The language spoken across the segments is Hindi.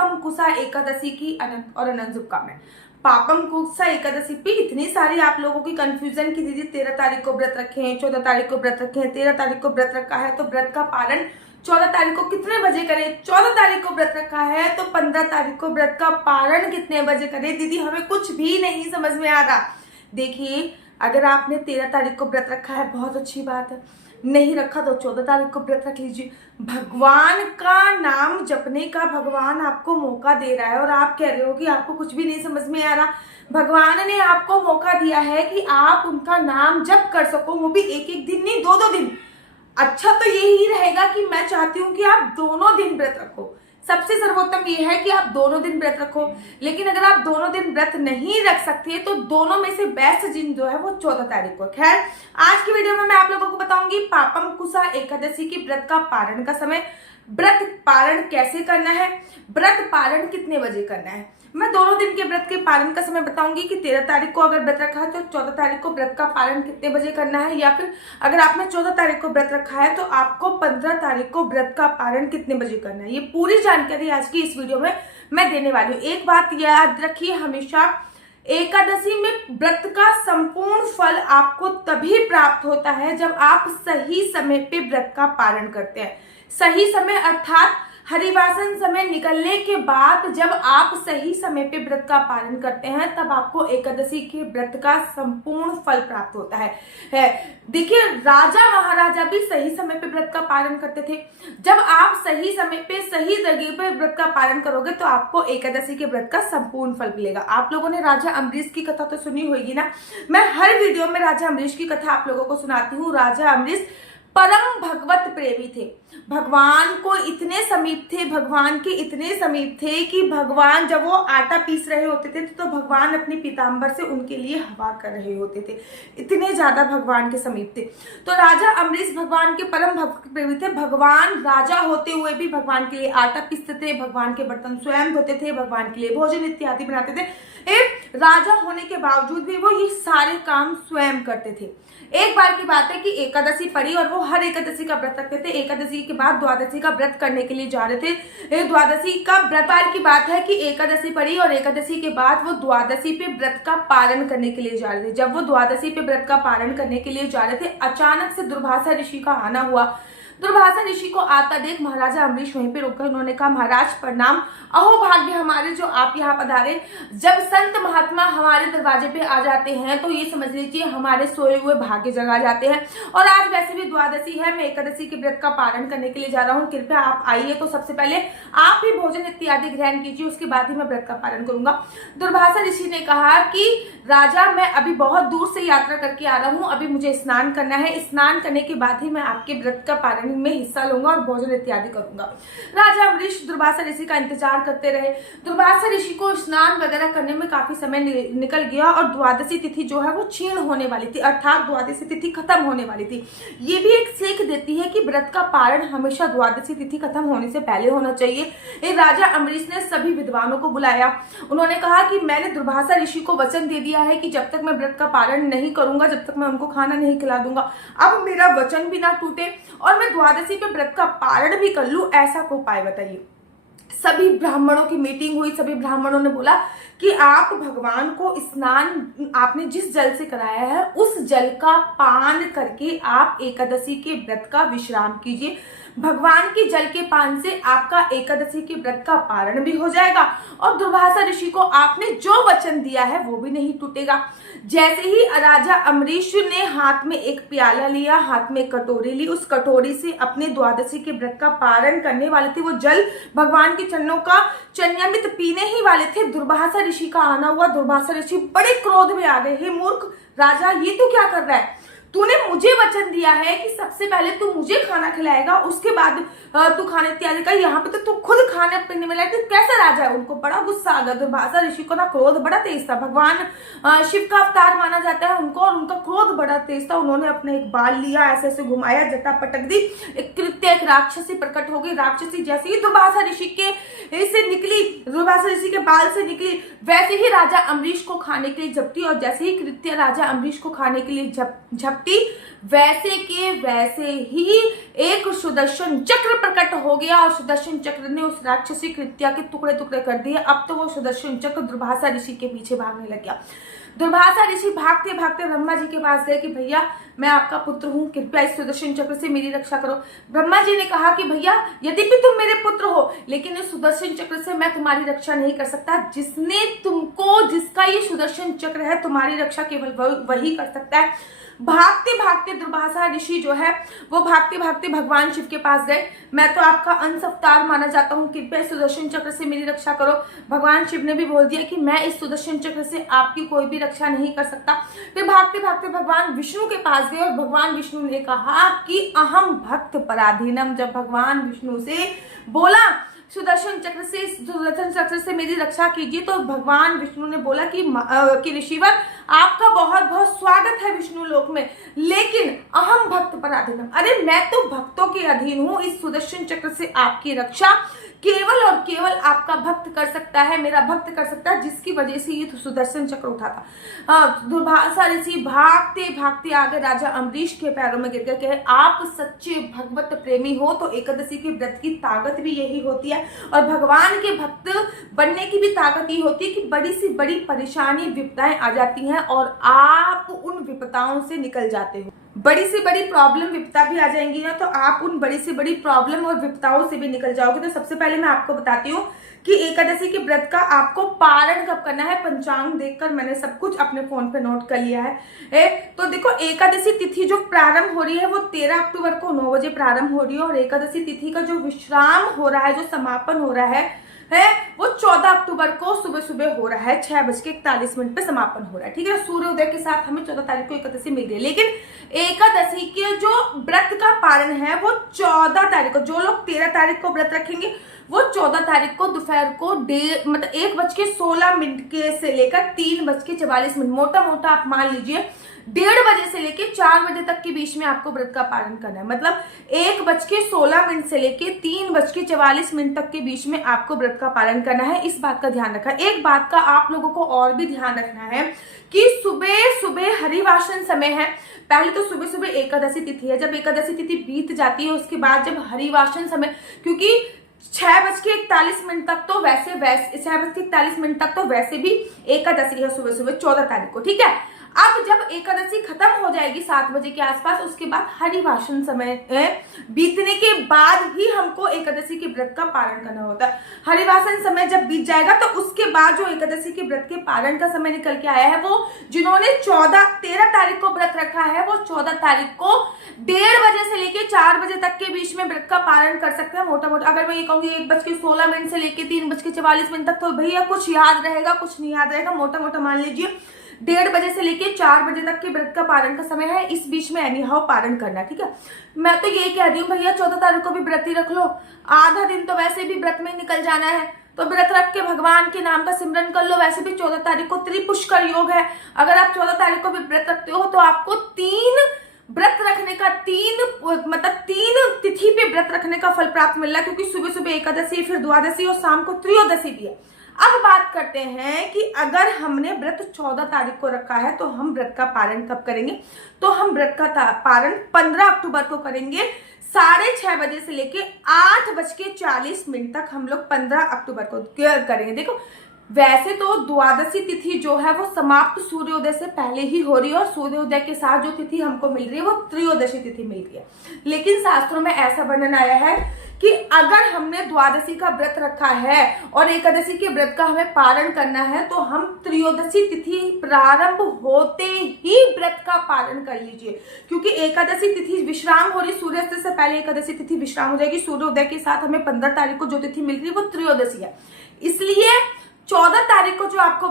पापम कुसा एकादशी की अनंत और अनंत शुभकामनाएं। पापम कुसा एकादशी पे इतनी सारी आप लोगों की कंफ्यूजन की दीदी 13 तारीख को व्रत रखे हैं, 14 तारीख को व्रत रखे हैं, 13 तारीख को व्रत रखा है तो व्रत का पालन 14 तारीख को कितने बजे करें, 14 तारीख को व्रत रखा है तो 15 तारीख को व्रत का पालन कितने बजे करें। दीदी हमें कुछ भी नहीं समझ में आ रहा। देखिए, अगर आपने 13 तारीख को व्रत रखा है बहुत अच्छी बात है, नहीं रखा तो 14 तारीख को व्रत रख लीजिए। भगवान का नाम जपने का भगवान आपको मौका दे रहा है और आप कह रहे हो कि आपको कुछ भी नहीं समझ में आ रहा। भगवान ने आपको मौका दिया है कि आप उनका नाम जप कर सको, वो भी एक एक दिन नहीं, 2-2 दिन। अच्छा तो यही रहेगा कि मैं चाहती हूँ कि आप दोनों दिन व्रत रखो। सबसे सर्वोत्तम ये है कि आप दोनों दिन व्रत रखो, लेकिन अगर आप दोनों दिन व्रत नहीं रख सकते तो दोनों में से बेस्ट दिन जो है वो 14 तारीख को। खैर, आज की वीडियो में मैं आप लोगों को बताऊंगी पापम कुसा एकादशी की व्रत का पारण का समय, व्रत पारण कैसे करना है, व्रत पारण कितने बजे करना है। मैं दोनों दिन के व्रत के पालन का समय बताऊंगी कि 13 तारीख को अगर व्रत रखा है तो 14 तारीख को व्रत का पालन कितने बजे करना है, या फिर अगर आपने 14 तारीख को व्रत रखा है तो आपको 15 तारीख को व्रत का पालन कितने बजे करना है। ये पूरी जानकारी आज की इस वीडियो में मैं देने वाली हूँ। एक बात याद रखिए, हमेशा एकादशी में व्रत का संपूर्ण फल आपको तभी प्राप्त होता है जब आप सही समय पे व्रत का पालन करते हैं। सही समय अर्थात हरिवासन समय निकलने के बाद जब आप सही समय पे व्रत का पालन करते हैं तब आपको एकादशी के व्रत का संपूर्ण फल प्राप्त होता है। देखिए, राजा महाराजा भी सही समय पे व्रत का पालन करते थे। जब आप सही समय पे सही जगह पे व्रत का पालन करोगे तो आपको एकादशी के व्रत का संपूर्ण फल मिलेगा। आप लोगों ने राजा अम्बरीश की कथा तो सुनी होगी ना। मैं हर वीडियो में राजा अम्बरीश की कथा आप लोगों को सुनाती हूँ। राजा अम्बरीश परम भगवत प्रेमी थे, भगवान को इतने समीप थे, भगवान के इतने समीप थे कि भगवान जब वो आटा पीस रहे होते थे तो भगवान अपनी पीताम्बर से उनके लिए हवा कर रहे होते थे। इतने ज्यादा भगवान के समीप थे। तो राजा अम्बरीश भगवान के परम भक्त प्रेमी थे। भगवान राजा होते हुए भी भगवान के लिए आटा पीसते थे, भगवान के बर्तन स्वयं धोते थे, भगवान के लिए भोजन इत्यादि बनाते थे। राजा होने के बावजूद भी वो ये सारे काम स्वयं करते थे। एक बार की बात है कि एकादशी पड़ी और वो हर एकादशी का व्रत रखते थे। एकादशी के बाद द्वादशी का व्रत करने के लिए जा रहे थे। द्वादशी का व्रत की बात है कि एकादशी पड़ी और एकादशी के बाद वो द्वादशी पे व्रत का पालन करने के लिए जा रहे थे। जब वो द्वादशी पे व्रत का पालन करने के लिए जा रहे थे, अचानक से दुर्वासा ऋषि का आना हुआ। दुर्वासा ऋषि को आता देख महाराजा अम्बरीश वहीं पे रुक गए। उन्होंने कहा, महाराज प्रणाम, अहो भाग्य हमारे जो आप यहाँ पधारे। जब संत महात्मा हमारे दरवाजे पे आ जाते हैं तो ये समझ लीजिए हमारे सोए हुए भाग्य जगा जाते हैं। और आज वैसे भी द्वादशी है, मैं एकादशी के व्रत का पालन करने के लिए जा रहा हूँ, कृपया आप आइए। तो सबसे पहले आप ही भोजन इत्यादि ग्रहण कीजिए, उसके बाद ही मैं व्रत का पालन करूंगा। दुर्वासा ऋषि ने कहा कि राजा, मैं अभी बहुत दूर से यात्रा करके आ रहा हूँ, अभी मुझे स्नान करना है, स्नान करने के बाद ही मैं आपके व्रत का पालन में हिस्सा लूंगा और भोजन इत्यादि करूंगा। राजा अम्बरीश दुर्वासा ऋषि का इंतजार करते रहे। दुर्वासा ऋषि को स्नान वगैरह करने में काफी समय निकल गया और द्वादशी तिथि जो है वो क्षीण होने वाली थी, अर्थात द्वादशी तिथि खत्म होने वाली थी। ये भी एक सीख देती है कि व्रत का पारण हमेशा द्वादशी तिथि खत्म होने से पहले होना चाहिए। राजा अम्बरीश ने सभी विद्वानों को बुलाया। उन्होंने कहा कि मैंने दुर्वासा ऋषि को वचन दे दिया है कि जब तक मैं व्रत का पालन नहीं करूंगा, जब तक मैं उनको खाना नहीं खिला दूंगा, अब मेरा वचन भी ना टूटे और मैं द्वादशी पे व्रत का पारण भी कर लूं, ऐसा को उपाय बताइए। सभी ब्राह्मणों की मीटिंग हुई। सभी ब्राह्मणों ने बोला कि आप भगवान को स्नान आपने जिस जल से कराया है उस जल का पान करके आप एकादशी के व्रत का विश्राम कीजिए। भगवान के जल के पान से आपका एकादशी के व्रत का पारण भी हो जाएगा और दुर्वासा ऋषि को आपने जो वचन दिया है वो भी नहीं टूटेगा। जैसे ही राजा अम्बरीश ने हाथ में एक प्याला लिया, हाथ में एक कटोरी ली, उस कटोरी से अपने द्वादशी के व्रत का पारण करने वाले थे, वो जल भगवान के चरणों का चन्यामित पीने ही वाले थे, दुर्वासा ऋषि का आना हुआ। दुर्वासा ऋषि बड़े क्रोध में आ गए। हे मूर्ख राजा, ये तू क्या कर रहा है? तूने मुझे वचन दिया है कि सबसे पहले तू मुझे खाना खिलाएगा, उसके बाद तू खाने इत्यादि का, यहाँ पे तो तू खुद खाने पीने में लगे, कैसा राजा है? उनको बड़ा गुस्सा आ गया। दुर्वासा ऋषि को ना क्रोध बड़ा तेज था। भगवान शिव का अवतार माना जाता है उनको, और उनका क्रोध बड़ा तेज था। उन्होंने अपना एक बाल लिया, ऐसे ऐसे घुमाया, जटा पटक दी, एक कृत्य एक राक्षसी प्रकट हो गई। राक्षसी जैसे ही दुर्वासा ऋषि के से निकली, दुर्वासा ऋषि के बाल से निकली, वैसे ही राजा अम्बरीश को खाने के लिए झपटी और जैसे ही कृत्य राजा अम्बरीश को खाने के लिए झपटी शक्ति वैसे के वैसे ही एक सुदर्शन चक्र प्रकट हो गया और सुदर्शन चक्र ने उस राक्षसी कृत्या के टुकड़े टुकड़े कर दिए। अब तो वो सुदर्शन चक्र दुर्वासा ऋषि के पीछे भागने लग गया। दुर्वासा ऋषि भागते भागते ब्रह्मा जी के पास गए कि भैया मैं आपका पुत्र हूँ, कृपया इस सुदर्शन चक्र से मेरी रक्षा करो। ब्रह्मा जी ने कहा कि भैया यद्यपि तुम मेरे पुत्र हो, लेकिन इस सुदर्शन चक्र से मैं तुम्हारी रक्षा नहीं कर सकता। जिसका ये सुदर्शन चक्र है, तुम्हारी रक्षा केवल वही कर सकता है। भागते भागते दुर्वासा ऋषि जो है वो भागते भागते भगवान शिव के पास गए। मैं तो आपका अंश अवतार माना जाता हूँ, कृपया सुदर्शन चक्र से मेरी रक्षा करो। भगवान शिव ने भी बोल दिया कि मैं इस सुदर्शन चक्र से आपकी कोई भी रक्षा नहीं कर सकता। फिर भागते भागते भगवान विष्णु के पास गए और भगवान विष्णु ने कहा कि अहम भक्त पराधीनम। जब भगवान विष्णु से बोला सुदर्शन चक्र से मेरी रक्षा कीजिए, तो भगवान विष्णु ने बोला कि ऋषिवर आपका बहुत बहुत स्वागत है विष्णु लोक में, लेकिन अहम भक्त पराधीनम, अरे मैं तो भक्तों के अधीन हूँ। इस सुदर्शन चक्र से आपकी रक्षा केवल और केवल आपका भक्त कर सकता है, मेरा भक्त कर सकता है, जिसकी वजह से ये सुदर्शन चक्र उठा था। दुर्वासा ऋषि भागते भागते आगे राजा अम्बरीश के पैरों में गिर गए। आप सच्चे भगवत प्रेमी हो तो एकादशी के व्रत की ताकत भी यही होती है और भगवान के भक्त बनने की भी ताकत ये होती है कि बड़ी सी बड़ी परेशानी विपदाएं आ जाती हैं और आप उन विपदाओं से निकल जाते हो। बड़ी से बड़ी प्रॉब्लम विपदा भी आ जाएंगी ना, तो आप उन बड़ी से बड़ी प्रॉब्लम और विपदाओं से भी निकल जाओगे। तो सबसे पहले मैं आपको बताती हूँ कि एकादशी के व्रत का आपको पारण कब करना है। पंचांग देखकर मैंने सब कुछ अपने फोन पे नोट कर लिया है। तो देखो एकादशी तिथि जो प्रारंभ हो रही है वो 13 अक्टूबर को 9 बजे प्रारंभ हो रही है और एकादशी तिथि का जो विश्राम हो रहा है, जो समापन हो रहा है वो 14 अक्टूबर को सुबह सुबह हो रहा है। 6:41 पे समापन हो रहा है। ठीक है, सूर्योदय के साथ हमें 14 तारीख को एकादशी मिल रही है, लेकिन एकादशी के जो व्रत का पारण है वो 14 तारीख को, जो लोग 13 तारीख को व्रत रखेंगे वो 14 तारीख को दोपहर को 1:16 के से लेकर 3:44, मोटा मोटा आप मान लीजिए 1:30 बजे से लेके 4 बजे तक के बीच में आपको व्रत का पालन करना है। मतलब 1:16 से लेके 3:44 तक के बीच में आपको व्रत का पालन करना है। इस बात का ध्यान रखा। एक बात का आप लोगों को और भी ध्यान रखना है कि सुबह सुबह हरिवासन समय है। पहले तो सुबह सुबह एकादशी तिथि है, जब एकादशी तिथि बीत जाती है उसके बाद जब हरिवासन समय, क्योंकि 6:41 तक तो वैसे 6:41 तक तो वैसे भी एकादशी है सुबह सुबह 14 तारीख को। ठीक है, अब जब एकादशी खत्म हो जाएगी 7 बजे के आसपास, उसके बाद हरिवासन समय बीतने के बाद ही हमको एकादशी के व्रत का पारण करना होता है। हरिवासन समय जब बीत जाएगा तो उसके बाद जो एकादशी के व्रत के पारण का समय निकल के आया है, वो जिन्होंने 13 तारीख को व्रत रखा है वो 14 तारीख को 1:30 बजे से लेके 4 बजे तक के बीच में व्रत का पारण कर सकते हैं। मोटा मोटा अगर मैं ये कहूंगी 1:16 से लेके 3:44 तक, तो भैया कुछ याद रहेगा कुछ नहीं याद रहेगा, मोटा मोटा मान लीजिए 1:30 बजे से लेके 4 बजे तक के व्रत का पारण का समय है। इस बीच में एनी हाउ पारण करना। ठीक है, मैं तो यही कह रही हूँ भैया 14 तारीख को भी व्रत ही रख लो, आधा दिन तो वैसे भी व्रत में निकल जाना है, तो व्रत रख के भगवान के नाम का सिमरन कर लो। वैसे भी 14 तारीख को त्रिपुष्कर योग है। अगर आप 14 तारीख को भी व्रत रखते हो तो आपको 3 व्रत रखने का 3 तिथि पे व्रत रखने का फल प्राप्त मिल रहा है, क्योंकि सुबह सुबह एकादशी, फिर द्वादशी और शाम को त्रयोदशी भी है। अब बात करते हैं कि अगर हमने व्रत 14 तारीख को रखा है तो हम व्रत का पारण कब करेंगे। तो हम व्रत का पारण 15 अक्टूबर को करेंगे। 6:30 बजे से लेके 8:40 तक हम लोग 15 अक्टूबर को करेंगे। देखो वैसे तो द्वादशी तिथि जो है वो समाप्त सूर्योदय से पहले ही हो रही है और सूर्योदय के साथ जो तिथि हमको मिल रही है वो त्रयोदशी तिथि मिल रही है, लेकिन शास्त्रों में ऐसा वर्णन आया है कि अगर हमने द्वादशी का व्रत रखा है और एकादशी के व्रत का हमें पारण करना है तो हम त्रयोदशी तिथि प्रारंभ होते ही व्रत का पारण कर लीजिए, क्योंकि एकादशी तिथि विश्राम हो रही, सूर्यास्त से पहले एकादशी तिथि विश्राम हो जाएगी। सूर्योदय के साथ हमें 15 तारीख को जो तिथि मिल रही है वो त्रयोदशी है। इसलिए 14 तारीख को जो आपको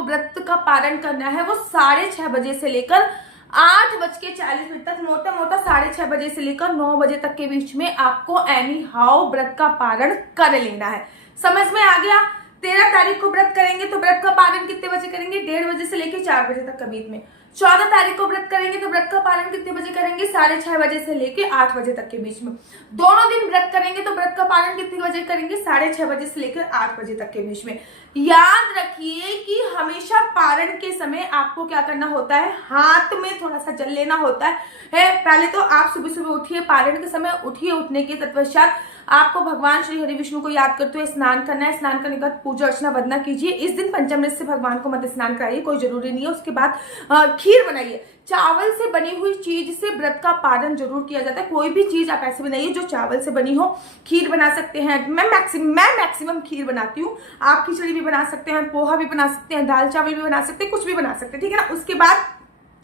व्रत का पारण करना है वो 6:30 बजे से लेकर 8:40 तक, मोटा मोटा 6:30 बजे से लेकर 9 बजे तक के बीच में आपको एनी हाउ व्रत का पारण कर लेना है। समझ में आ गया। 13 तारीख को व्रत करेंगे तो व्रत का पारण कितने बजे करेंगे, 1:30 बजे से लेकर 4 बजे तक के बीच में। 14 तारीख को व्रत करेंगे तो व्रत का पालन कितने बजे करेंगे? 6:30 बजे से लेके 8 बजे तक के बीच में। दोनों दिन व्रत करेंगे तो व्रत का पालन कितने बजे करेंगे? 6:30 बजे से लेकर 8 बजे तक के बीच में। याद रखिए कि हमेशा पारण के समय आपको क्या करना होता है? हाथ में थोड़ा सा जल लेना होता है। पहले तो आप सुबह सुबह उठिए, पारण के समय उठिए, उठने के तत्पश्चात आपको भगवान श्री हरि विष्णु को याद करते हुए स्नान करना है। स्नान करने के बाद पूजा अर्चना वंदना कीजिए। इस दिन पंचामृत से भगवान को मत स्नान कराइए, कोई जरूरी नहीं है। उसके बाद खीर बनाइए। चावल से बनी हुई चीज से व्रत का पालन जरूर किया जाता है। कोई भी चीज आप ऐसे बनाइए जो चावल से बनी हो। खीर बना सकते हैं, मैं मैक्सिमम खीर बनाती हूँ। आप खिचड़ी भी बना सकते हैं, पोहा भी बना सकते हैं, दाल चावल भी बना सकते हैं, कुछ भी बना सकते हैं, ठीक है ना। उसके बाद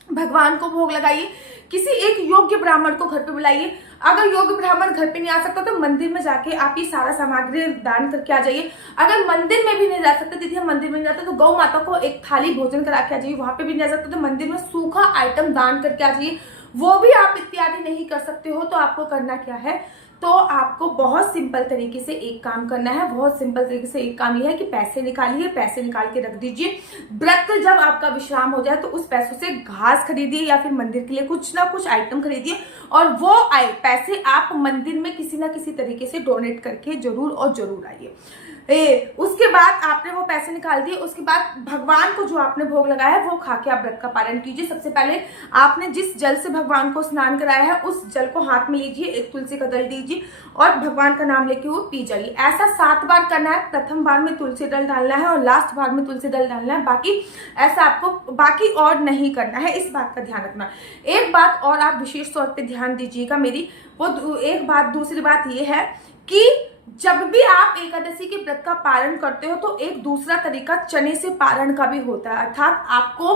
भगवान को भोग लगाइए। किसी एक योग्य ब्राह्मण को घर पे बुलाइए। अगर योग्य ब्राह्मण घर पे नहीं आ सकता तो मंदिर में जाके आप ये सारा सामग्री दान करके आ जाइए। अगर मंदिर में भी नहीं जा सकते, दीदी हम मंदिर में नहीं जाते, तो गौ माता को एक थाली भोजन करा के आ जाइए। वहां पे भी नहीं जा सकते तो मंदिर में सूखा आइटम दान करके आ जाइए। वो भी आप इत्यादि नहीं कर सकते हो तो आपको करना क्या है? तो आपको बहुत सिंपल तरीके से एक काम करना है। बहुत सिंपल तरीके से एक काम यह है कि पैसे निकालिए, पैसे निकाल के रख दीजिए। व्रत जब आपका विश्राम हो जाए तो उस पैसों से घास खरीदिए या फिर मंदिर के लिए कुछ ना कुछ आइटम खरीदिए और वो पैसे आप मंदिर में किसी ना किसी तरीके से डोनेट करके जरूर और जरूर आइए। उसके बाद आपने वो पैसे निकाल दिए, उसके बाद भगवान को जो आपने भोग लगाया है वो खा के आप व्रत का पालन कीजिए। सबसे पहले आपने जिस जल से भगवान को स्नान कराया है उस जल को हाथ में लीजिए, एक तुलसी का दल दीजिए और भगवान का नाम लेके वो पी जाइए। ऐसा 7 बार करना है। प्रथम बार में तुलसी दल डालना है और लास्ट बार में तुलसी दल डालना है। बाकी ऐसा आपको बाकी और नहीं करना है, इस बात का ध्यान रखना। एक बात और आप विशेष तौर पे ध्यान दीजिएगा मेरी, वो एक बात, दूसरी बात ये है कि जब भी आप एकादशी के व्रत का पालन करते हो तो एक दूसरा तरीका चने से पारण का भी होता है। अर्थात आपको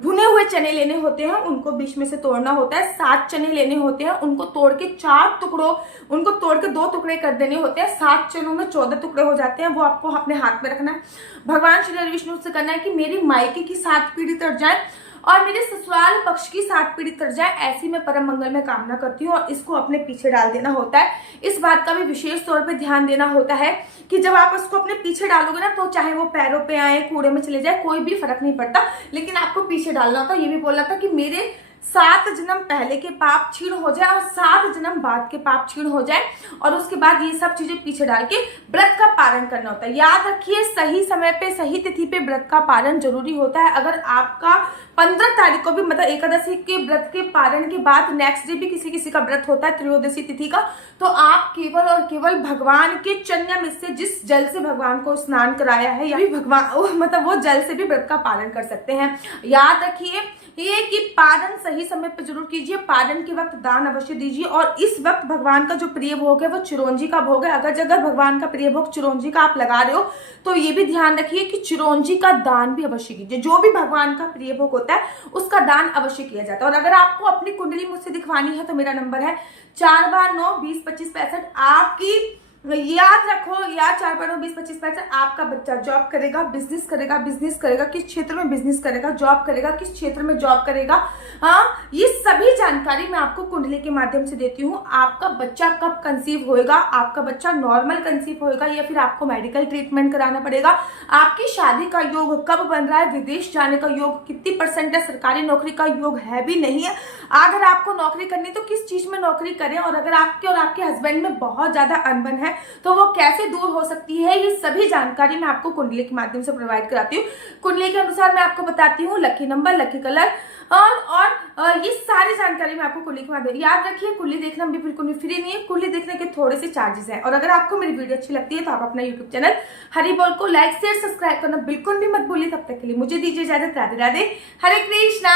भुने हुए चने लेने होते हैं, उनको बीच में से तोड़ना होता है। 7 चने लेने होते हैं, उनको तोड़ के 4 टुकड़ों, उनको तोड़ के 2 टुकड़े कर देने होते हैं। 7 चनों में 14 टुकड़े हो जाते हैं। वो आपको अपने हाथ में रखना है। भगवान श्री हरि विष्णु से करना है कि मेरी मायके की 7 पीढ़ी तर जाए और मेरे ससुराल पक्ष की 7 पीढ़ी तर जाए, ऐसी मैं परम मंगल में कामना करती हूँ। और इसको अपने पीछे डाल देना होता है। इस बात का भी विशेष तौर पे ध्यान देना होता है कि जब आप उसको अपने पीछे डालोगे ना तो चाहे वो पैरों पे आए, कूड़े में चले जाए, कोई भी फर्क नहीं पड़ता, लेकिन आपको पीछे डालना होता है। ये भी बोलना था कि मेरे 7 जन्म पहले के पाप क्षीण हो जाए और 7 जन्म बाद के पाप क्षीण हो जाए, और उसके बाद ये सब चीजें पीछे डाल के व्रत का पालन करना होता है। याद रखिए सही समय पे सही तिथि पे व्रत का पालन जरूरी होता है। अगर आपका 15 तारीख को भी मतलब एकादशी के व्रत के पारण के बाद नेक्स्ट डे भी किसी किसी का व्रत होता है त्रयोदशी तिथि का, तो आप केवल और केवल भगवान के चन्या से जिस जल से भगवान को स्नान कराया है या भी भगवान मतलब वो जल से भी व्रत का पालन कर सकते हैं। याद रखिए ये कि पारण सही समय पर जरूर कीजिए। पारण के वक्त दान अवश्य दीजिए। और इस वक्त भगवान का जो प्रिय भोग है वो चिरौंजी का भोग है। अगर भगवान का प्रिय भोग चिरौंजी का आप लगा रहे हो तो ये भी ध्यान रखिए कि चिरौंजी का दान भी अवश्य कीजिए। जो भी भगवान का प्रिय भोग होता है उसका दान अवश्य किया जाता है। और अगर आपको अपनी कुंडली मुझसे दिखवानी है तो मेरा नंबर है 4 बार 9 20 25 65। आपकी याद रखो यार, 4 बार 9 20 25 65। आपका बच्चा जॉब करेगा, बिजनेस करेगा, किस क्षेत्र में बिजनेस करेगा, जॉब करेगा, किस क्षेत्र में जॉब करेगा, हाँ, ये सभी जानकारी मैं आपको कुंडली के माध्यम से देती हूँ। आपका बच्चा कब कंसीव होएगा, आपका बच्चा नॉर्मल कंसीव होएगा या फिर आपको मेडिकल ट्रीटमेंट कराना पड़ेगा, आपकी शादी का योग कब बन रहा है, विदेश जाने का योग कितनी % है, सरकारी नौकरी का योग है भी नहीं है, अगर आपको नौकरी करनी तो किस चीज में नौकरी करें, और अगर आपके और आपके हस्बैंड में बहुत ज्यादा अनबन है तो वो कैसे दूर हो सकती है, ये सभी जानकारी मैं आपको कुंडली के माध्यम से प्रोवाइड कराती हूँ। कुंडली के अनुसार मैं आपको बताती हूँ लकी नंबर, लकी कलर और ये सारी जानकारी मैं आपको कुंडली के माध्यम। याद रखिए कुंडली देखना भी बिल्कुल भी फ्री नहीं है, कुंडली देखने के थोड़े से चार्जेस हैं। और अगर आपको मेरी वीडियो अच्छी लगती है तो आप अपना यूट्यूब चैनल हरि बोल को लाइक शेयर सब्सक्राइब करना बिल्कुल भी मत भूलिए। तब तक के लिए मुझे दीजिए इजाजत। राधे राधे, हरे कृष्णा,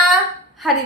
हरे।